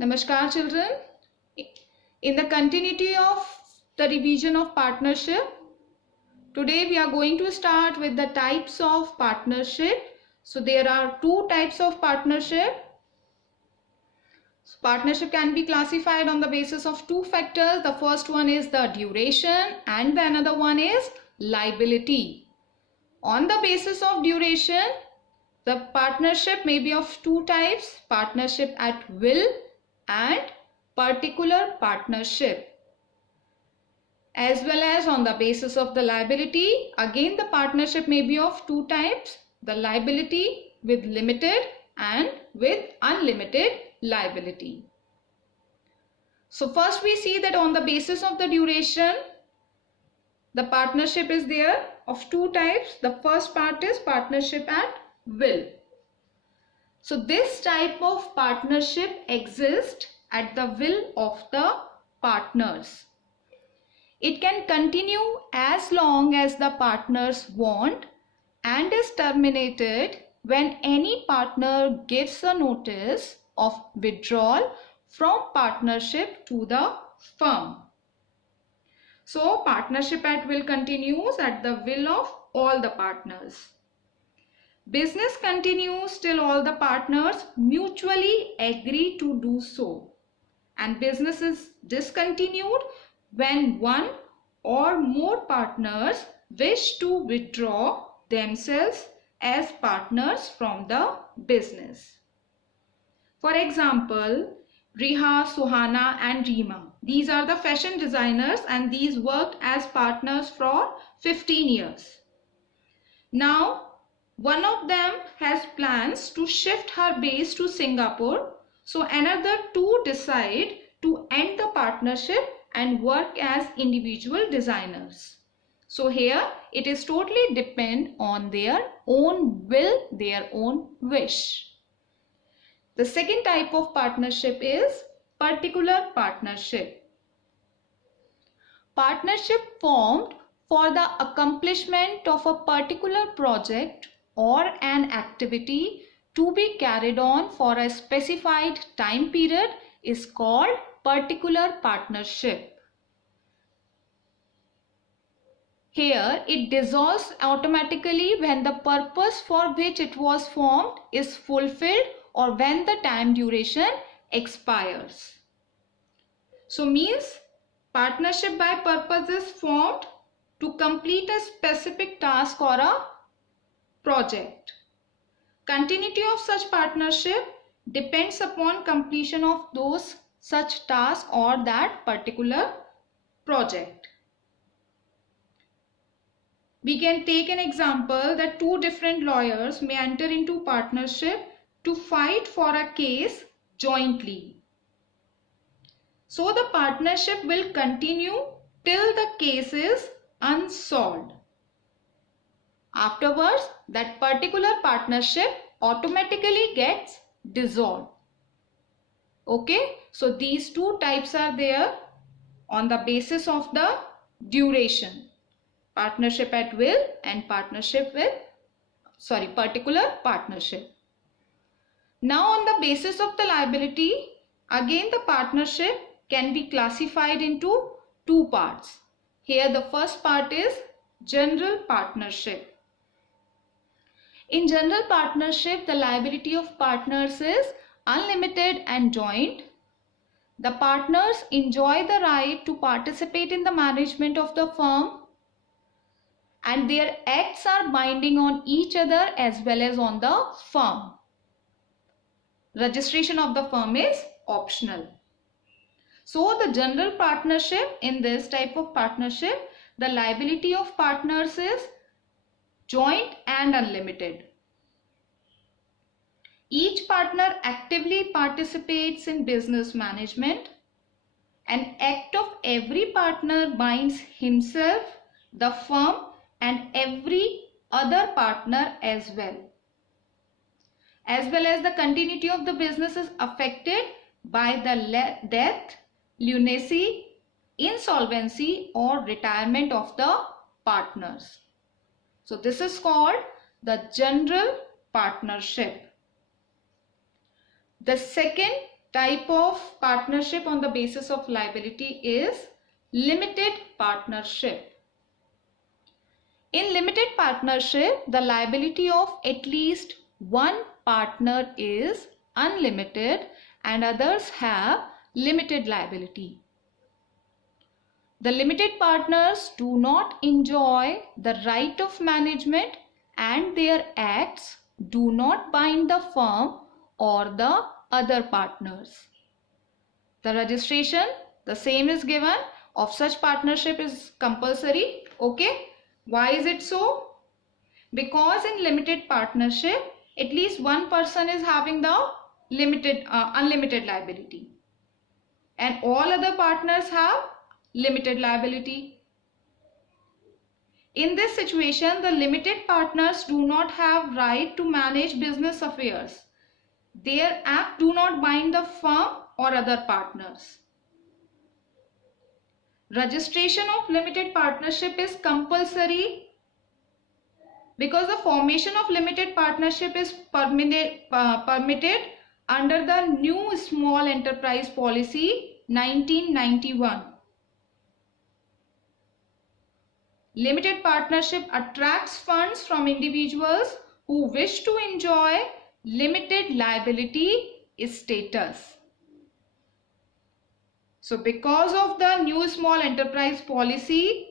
Namaskar children. In the continuity of the revision of partnership, today we are going to start with the types of partnership. So there are two types of partnership. Partnership can be classified on the basis of two factors. The first one is the duration and the another one is liability. On the basis of duration, the partnership may be of two types: partnership at will and particular partnership. As well as on the basis of the liability, again the partnership may be of two types: the liability with limited and with unlimited liability. So first we see that on the basis of the duration, the partnership is there of two types. The first part is partnership at will. So this type of partnership exists at the will of the partners. It can continue as long as the partners want and is terminated when any partner gives a notice of withdrawal from partnership to the firm. So partnership at will continues at the will of all the partners. Business continues till all the partners mutually agree to do so, and business is discontinued when one or more partners wish to withdraw themselves as partners from the business. For example, Riha, Suhana and Reema. These are the fashion designers and these worked as partners for 15 years. Now, one of them has plans to shift her base to Singapore. So another two decide to end the partnership and work as individual designers. So here it is totally depend on their own will, their own wish. The second type of partnership is particular partnership. Partnership formed for the accomplishment of a particular project or an activity to be carried on for a specified time period is called particular partnership. Here it dissolves automatically when the purpose for which it was formed is fulfilled or when the time duration expires. So means partnership by purpose is formed to complete a specific task or a project. Continuity of such partnership depends upon completion of those such task or that particular project. We can take an example that two different lawyers may enter into partnership to fight for a case jointly. So the partnership will continue till the case is unsolved. Afterwards, that particular partnership automatically gets dissolved. Okay, so these two types are there on the basis of the duration. Partnership at will and particular partnership. Now on the basis of the liability, again the partnership can be classified into two parts. Here the first part is general partnership. In general partnership, the liability of partners is unlimited and joint. The partners enjoy the right to participate in the management of the firm and their acts are binding on each other as well as on the firm. Registration of the firm is optional. So the general partnership, in this type of partnership, the liability of partners is joint and unlimited. Each partner actively participates in business management. An act of every partner binds himself, the firm and every other partner as well as the continuity of the business is affected by the death, lunacy, insolvency or retirement of the partners. So this is called the general partnership. The second type of partnership on the basis of liability is limited partnership. In limited partnership, the liability of at least one partner is unlimited and others have limited liability. The limited partners do not enjoy the right of management and their acts do not bind the firm or the other partners. The registration, the same is given, of such partnership is compulsory. Okay. Why is it so? Because in limited partnership, at least one person is having the unlimited liability and all other partners have limited liability. In this situation, the limited partners do not have right to manage business affairs. Their act do not bind the firm or other partners. Registration of limited partnership is compulsory because the formation of limited partnership is permitted under the New Small Enterprise Policy 1991. Limited partnership attracts funds from individuals who wish to enjoy limited liability status. So because of the New Small Enterprise Policy,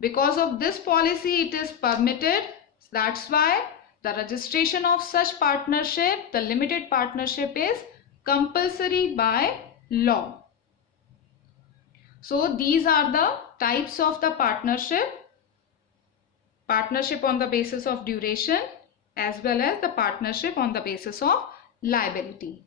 because of this policy it is permitted. That's why the registration of such partnership, the limited partnership, is compulsory by law. So these are the types of the partnership. Partnership on the basis of duration as well as the partnership on the basis of liability.